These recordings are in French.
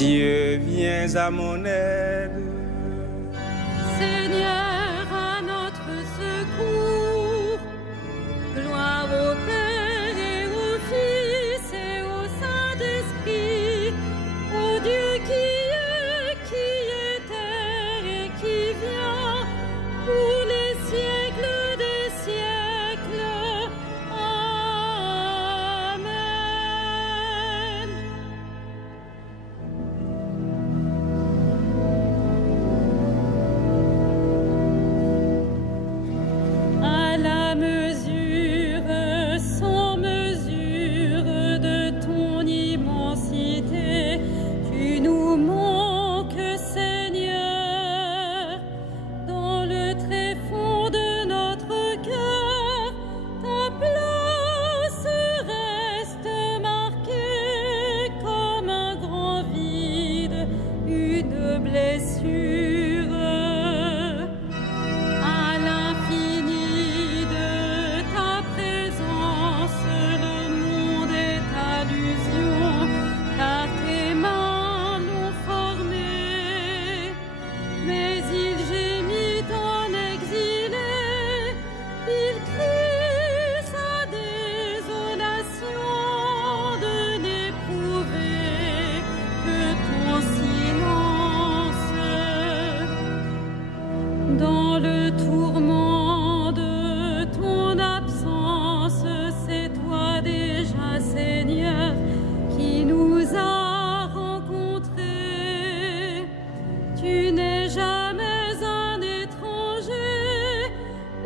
Dieu, viens à mon aide. Seigneur, à notre secours. Gloire au Père et au Fils et au Saint-Esprit, au Dieu qui était et qui vient, pour les siècles des siècles. Amen. À la mesure, sans mesure de ton immensité, tu nous manques, Seigneur. Dans le tréfonds de notre cœur, ta place reste marquée comme un grand vide, une blessure. À l'infini de ta présence, le monde est allusion, car tes mains l'ont formé. Mais il gémit en exilé, il crie sa désolation de n'éprouver que ton silence. Dans le tourment de ton absence, c'est toi déjà, Seigneur, qui nous a rencontrés. Tu n'es jamais un étranger,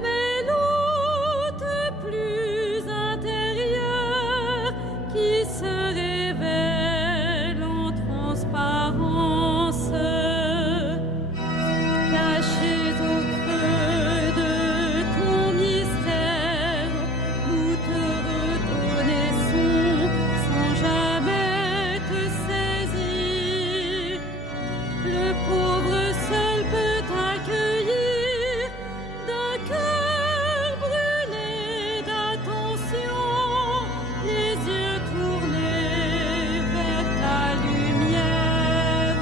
mais l'hôte plus intérieur qui se révèle en transparence. Cachés au creux de ton mystère, nous te reconnaissons sans jamais te saisir. Le pauvre seul peut accueillir d'un cœur brûlé d'attention, les yeux tournés vers ta lumière.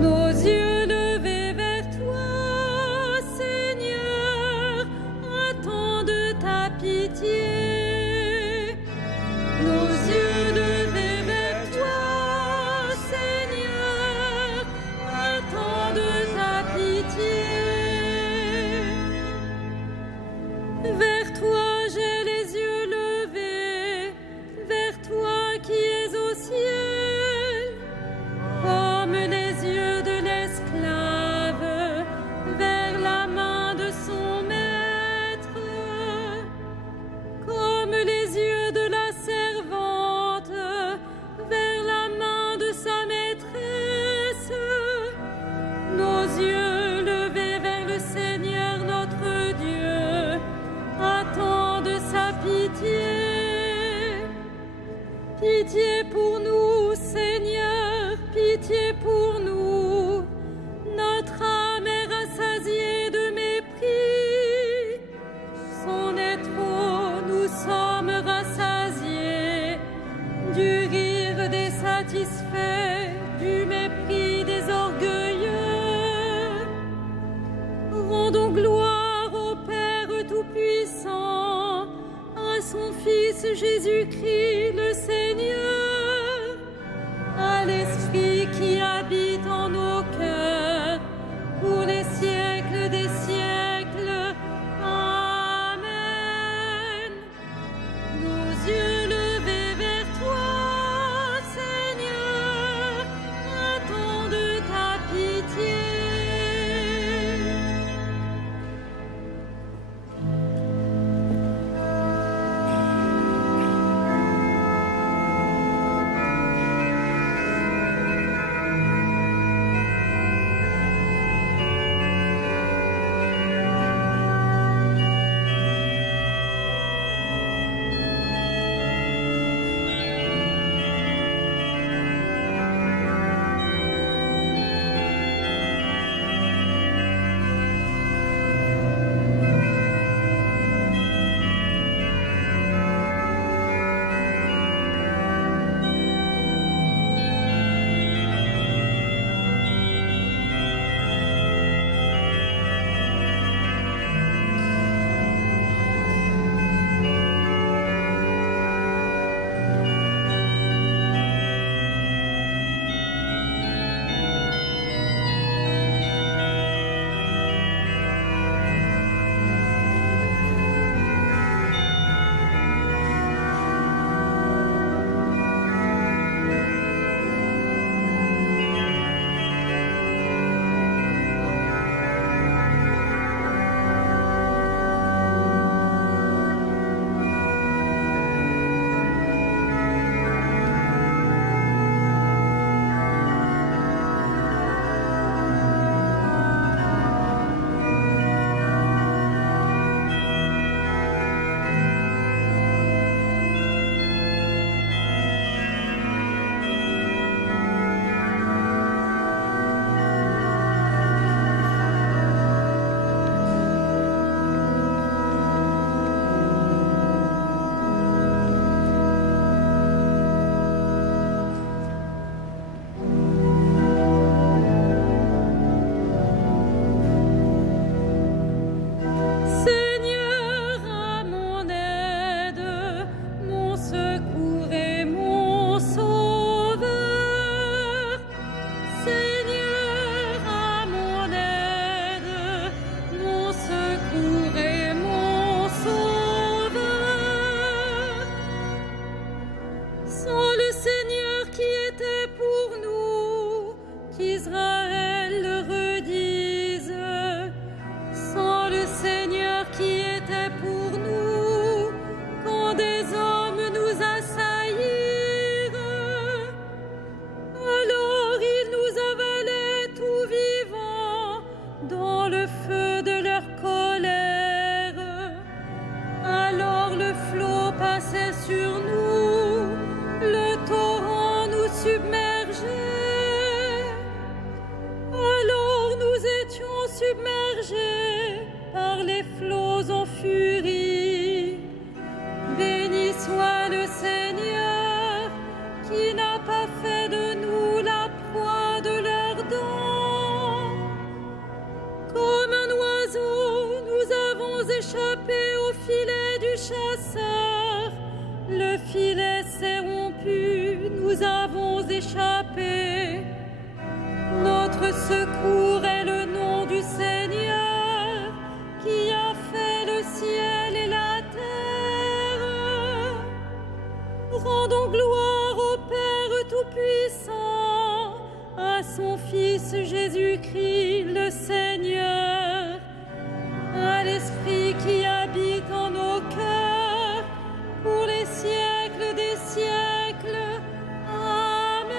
Nos yeux levés vers toi, Seigneur, attendent ta pitié. Nos yeux levés vers toi, Seigneur, attendent ta pitié. Vers toi j'ai les yeux levés, vers toi qui es au ciel. Comme les yeux de l'esclave vers la main de son maître, comme les yeux de la servante vers la main de sa maîtresse. Nos yeux levés vers le Seigneur notre Dieu attendent sa pitié. Pitié pour nous, Seigneur, pitié pour nous. Notre âme est rassasiée de mépris. C'en est trop, nous sommes rassasiés du rire des satisfaits, du mépris des orgueilleux. Rendons gloire au Père Tout-Puissant, à son Fils Jésus-Christ le Seigneur, à l'Esprit qui habite en nos cœurs, pour les siècles des siècles. Amen. Nos yeux levés vers toi, Seigneur, attendent ta pitié. submergés. Alors nous étions submergés par les flots en furie. Béni soit le Seigneur qui n'a pas fait de nous la proie de leurs dents. Comme un oiseau, nous avons échappé au filet du chasseur. Le filet s'est rompu, nous avons échappé. Notre secours est le nom du Seigneur qui a fait le ciel et la terre. Rendons gloire au Père Tout-Puissant, à son Fils Jésus-Christ le Seigneur, à l'Esprit qui habite en nos cœurs, pour les siècles des siècles. Amen.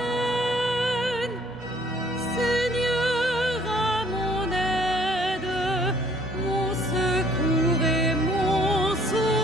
Seigneur, à mon aide, mon secours et mon sauveur.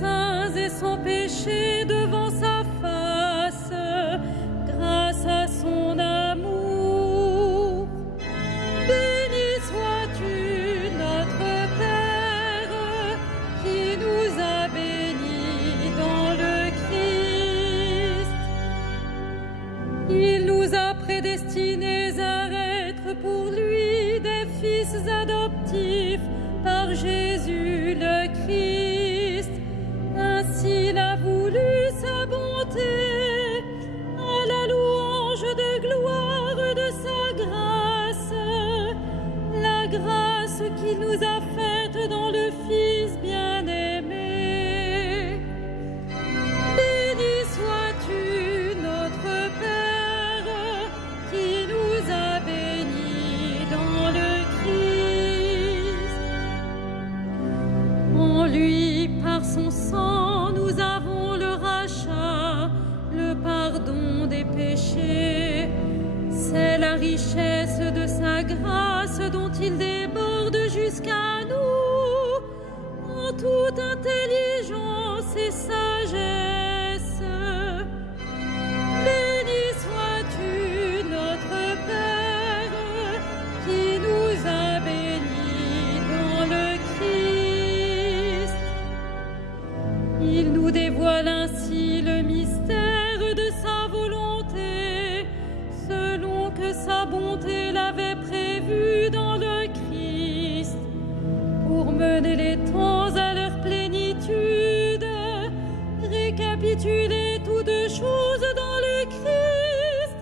Saints et sans péché devant sa face, grâce à son amour. Béni sois-tu, notre Père, qui nous a bénis dans le Christ. Il nous a prédestinés à être pour lui des fils adoptifs par Jésus le Christ. Ainsi il a voulu sa bonté, à la louange de gloire de sa grâce, la grâce qu'il nous a faite dans le Fils bien-aimé. Béni sois-tu, notre Père, qui nous a bénis dans le Christ. son sang, nous avons le rachat, le pardon des péchés. C'est la richesse de sa grâce dont il déborde jusqu'à nous, en toute intelligence et sagesse. Béni sois-tu, notre Père, qui nous a bénis dans le Christ. Il nous dévoile ainsi le mystère de sa volonté, selon que sa bonté l'avait prévu dans le Christ, pour mener les temps à leur plénitude, récapituler toutes choses dans le Christ,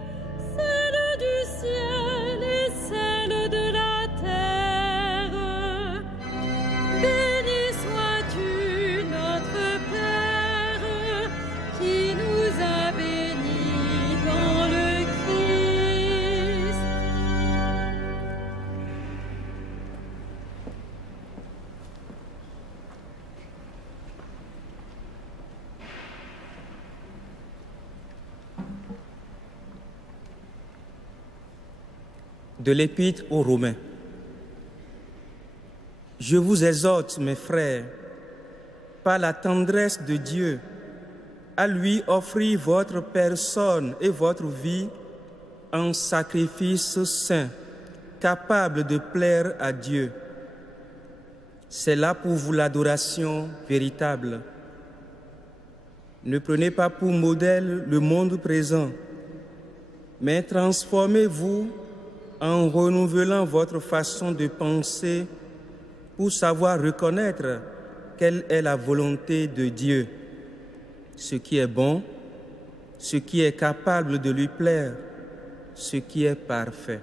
celle du ciel et celle de la terre. Béni sois-tu, notre Père, qui nous a bénis dans le Christ. De l'Épître aux Romains. Je vous exhorte, mes frères, par la tendresse de Dieu, à lui offrir votre personne et votre vie en sacrifice saint, capable de plaire à Dieu. C'est là pour vous l'adoration véritable. Ne prenez pas pour modèle le monde présent, mais transformez-vous en renouvelant votre façon de penser pour savoir reconnaître quelle est la volonté de Dieu, ce qui est bon, ce qui est capable de lui plaire, ce qui est parfait.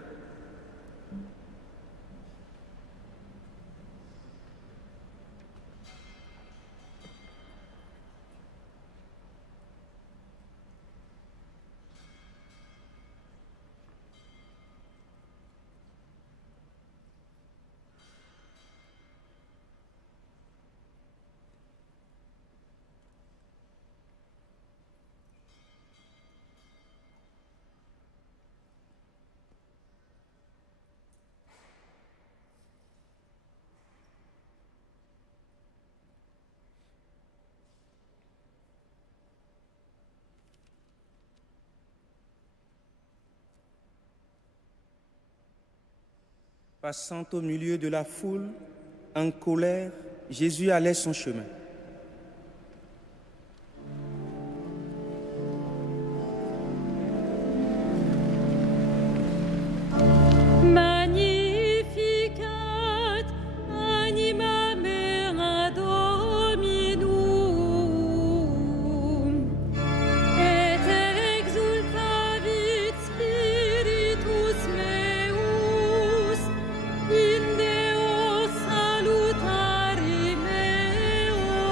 Passant au milieu de la foule, en colère, Jésus allait son chemin. Magnificat animam Dominum, et exultavit spiritus meus, in Deo salutari meo.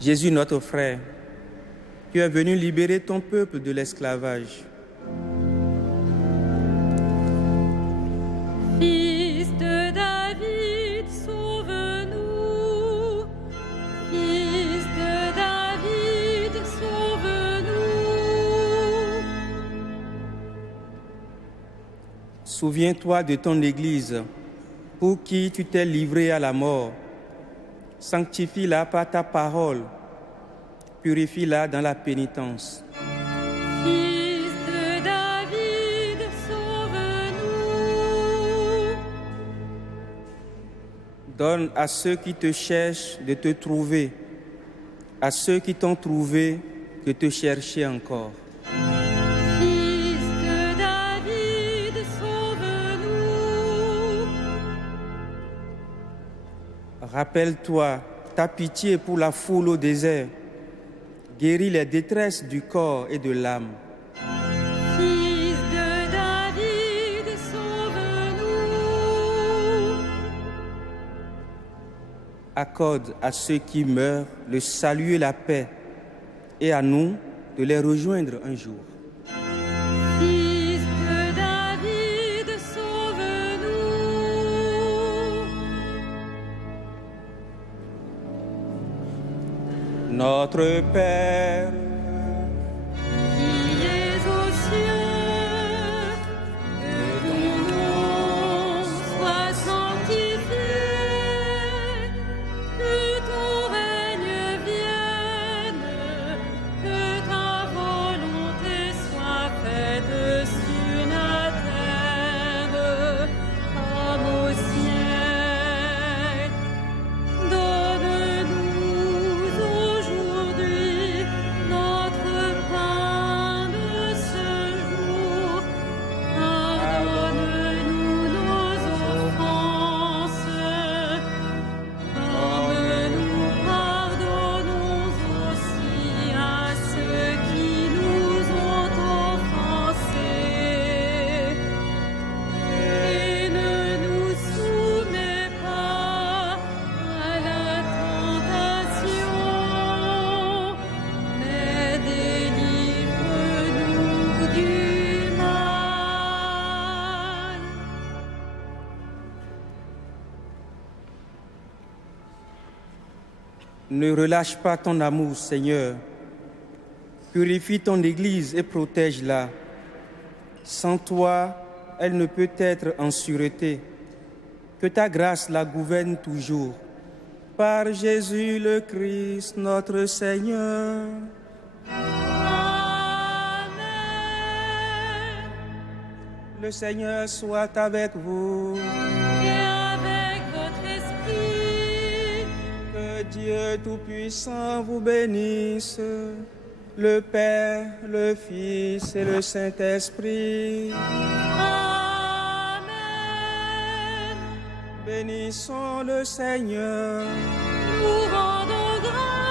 Jésus, notre frère, tu es venu libérer ton peuple de l'esclavage. Fils de David, sauve-nous. Fils de David, sauve-nous. Souviens-toi de ton Église, pour qui tu t'es livré à la mort. Sanctifie-la par ta parole. Purifie-la dans la pénitence. Fils de David, sauve-nous. Donne à ceux qui te cherchent de te trouver, à ceux qui t'ont trouvé de te chercher encore. Fils de David, sauve-nous. Rappelle-toi ta pitié pour la foule au désert. Guéris les détresses du corps et de l'âme. Fils de David, sauve-nous. Accorde à ceux qui meurent le salut et la paix, et à nous de les rejoindre un jour. Fils de David, sauve-nous. Notre Père, Qui es aux cieux, que ton nom soit sanctifié, que ton règne vienne, que ta volonté soit faite sur la terre comme au ciel. Donne-nous aujourd'hui notre pain de ce jour. Pardonne-nous nos offenses, comme nous pardonnons aussi à ceux qui nous ont offensés. Et ne nous soumets pas à la tentation, mais délivre-nous du mal. ne relâche pas ton amour, Seigneur. Purifie ton Église et protège-la. Sans toi, elle ne peut être en sûreté. Que ta grâce la gouverne toujours. Par Jésus le Christ, notre Seigneur. Amen. Le Seigneur soit avec vous. Et avec votre esprit, Que Dieu Tout-Puissant vous bénisse, le Père, le Fils et le Saint-Esprit. Amen. Bénissons le Seigneur. Nous rendons grâce